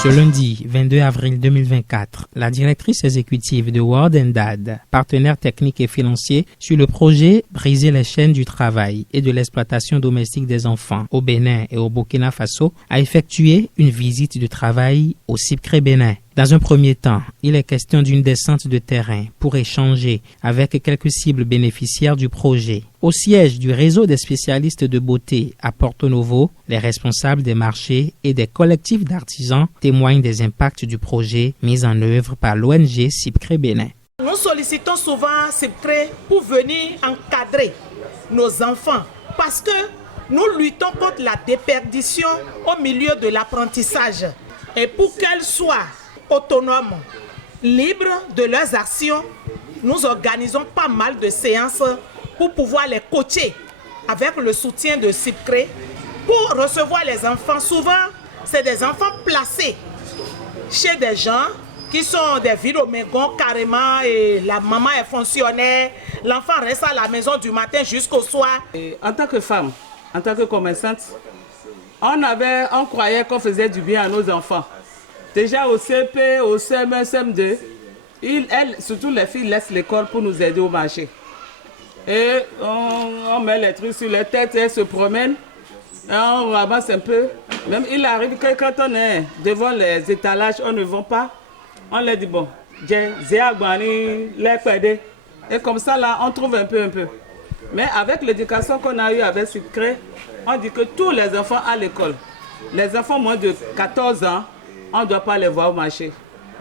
Ce lundi 22 avril 2024, la directrice exécutive de World and Dad, partenaire technique et financier sur le projet Briser les chaînes du travail et de l'exploitation domestique des enfants au Bénin et au Burkina Faso, a effectué une visite de travail au CIPCRE Bénin. Dans un premier temps, il est question d'une descente de terrain pour échanger avec quelques cibles bénéficiaires du projet. Au siège du réseau des spécialistes de beauté à Porto Novo, les responsables des marchés et des collectifs d'artisans témoignent des impacts du projet mis en œuvre par l'ONG CIPCRE Bénin. Nous sollicitons souvent CIPCRE pour venir encadrer nos enfants parce que nous luttons contre la déperdition au milieu de l'apprentissage. Et pour qu'elles soient autonomes, libres de leurs actions, nous organisons pas mal de séances pour pouvoir les coacher avec le soutien de CIPCRE pour recevoir les enfants. Souvent, c'est des enfants placés chez des gens qui sont des vidomégons carrément et la maman est fonctionnaire, l'enfant reste à la maison du matin jusqu'au soir. Et en tant que femme, en tant que commerçante, on croyait qu'on faisait du bien à nos enfants. Déjà au CP, au CM1, CM2, elles, surtout les filles, laissent l'école pour nous aider au marché. Et on met les trucs sur les têtes, elles se promènent, et on ramasse un peu. Même il arrive que quand on est devant les étalages, on ne vend pas. On leur dit bon, et comme ça là, on trouve un peu. Mais avec l'éducation qu'on a eue avec CIPCRE, on dit que tous les enfants à l'école, les enfants moins de 14 ans, on ne doit pas les voir au marché.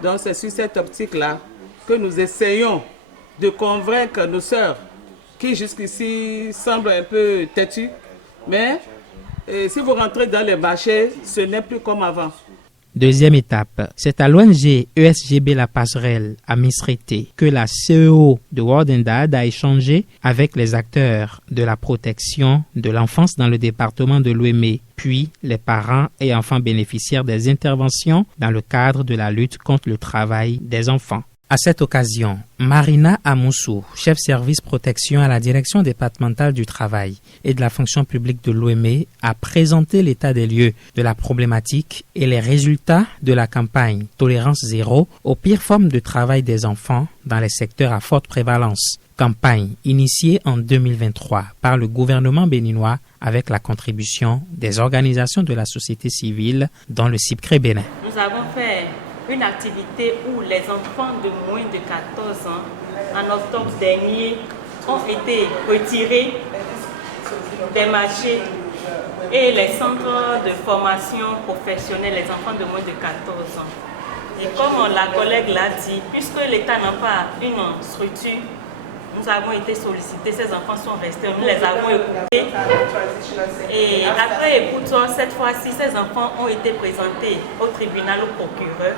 Donc c'est sur cette optique-là que nous essayons de convaincre nos sœurs qui jusqu'ici semblent un peu têtues. Mais si vous rentrez dans les marchés, ce n'est plus comme avant. Deuxième étape, c'est à l'ONG ESGB La Passerelle à Misrété que la CEO de World and Dad a échangé avec les acteurs de la protection de l'enfance dans le département de l'Ouémé, puis les parents et enfants bénéficiaires des interventions dans le cadre de la lutte contre le travail des enfants. À cette occasion, Marina Amoussou, chef service protection à la direction départementale du travail et de la fonction publique de l'OME, a présenté l'état des lieux de la problématique et les résultats de la campagne Tolérance Zéro aux pires formes de travail des enfants dans les secteurs à forte prévalence. Campagne initiée en 2023 par le gouvernement béninois avec la contribution des organisations de la société civile dont le CIPCRE Bénin. Nous avons fait une activité où les enfants de moins de 14 ans, en octobre dernier, ont été retirés des marchés et les centres de formation professionnelle, les enfants de moins de 14 ans. Et comme la collègue l'a dit, puisque l'État n'a pas une structure, nous avons été sollicités, ces enfants sont restés, nous les avons écoutés. Et après écoute, cette fois-ci, ces enfants ont été présentés au tribunal, au procureur,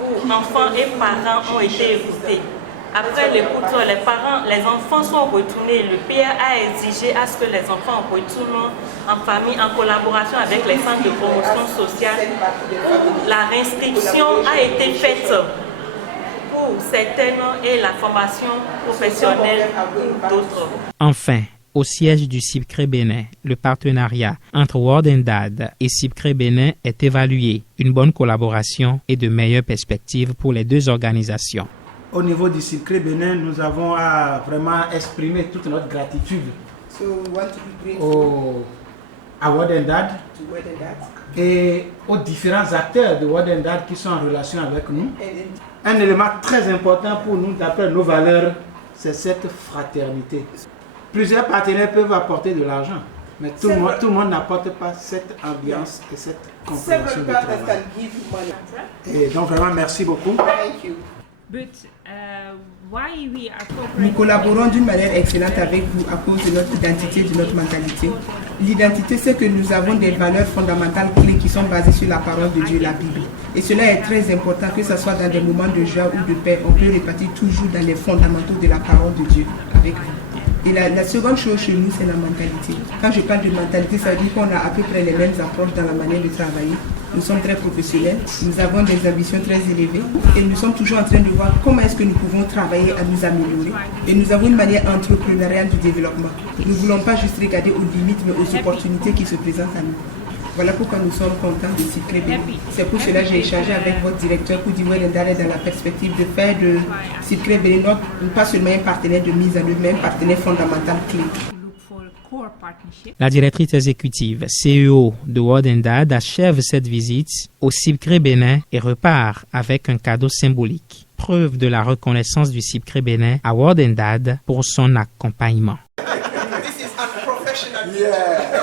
où enfants et parents ont été écoutés. Après l'écoute, les enfants sont retournés. Le PR a exigé à ce que les enfants retournent en famille, en collaboration avec les centres de promotion sociale. La réinscription a été faite pour certaines et la formation professionnelle pour d'autres. Enfin, au siège du CIPCRE Bénin, le partenariat entre World and Dad et CIPCRE Bénin est évalué. Une bonne collaboration et de meilleures perspectives pour les deux organisations. Au niveau du CIPCRE Bénin, nous avons à vraiment exprimer toute notre gratitude à World and Dad et aux différents acteurs de World and Dad qui sont en relation avec nous. Un élément très important pour nous, d'après nos valeurs, c'est cette fraternité. Plusieurs partenaires peuvent apporter de l'argent, mais tout le monde n'apporte pas cette ambiance et cette compréhension du travail. Et donc vraiment, merci beaucoup. Nous collaborons d'une manière excellente avec vous à cause de notre identité et de notre mentalité. L'identité, c'est que nous avons des valeurs fondamentales clés qui sont basées sur la parole de Dieu, la Bible. Et cela est très important, que ce soit dans des moments de joie ou de paix, on peut repartir toujours dans les fondamentaux de la parole de Dieu avec vous. Et la seconde chose chez nous, c'est la mentalité. Quand je parle de mentalité, ça veut dire qu'on a à peu près les mêmes approches dans la manière de travailler. Nous sommes très professionnels, nous avons des ambitions très élevées et nous sommes toujours en train de voir comment est-ce que nous pouvons travailler à nous améliorer. Et nous avons une manière entrepreneuriale du développement. Nous ne voulons pas juste regarder aux limites, mais aux opportunités qui se présentent à nous. Voilà pourquoi nous sommes contents de CIPCRE Bénin. C'est pour cela que j'ai échangé avec votre directeur pour dire Wedendal est dans la perspective de faire de CIPCRE Bénin pas seulement un partenaire de mise en œuvre, mais un partenaire fondamental clé. La directrice exécutive CEO de Wodendad achève cette visite au CIPCRE Bénin et repart avec un cadeau symbolique, preuve de la reconnaissance du CIPCRE Bénin à Wodendad pour son accompagnement. This is unprofessional. Yeah.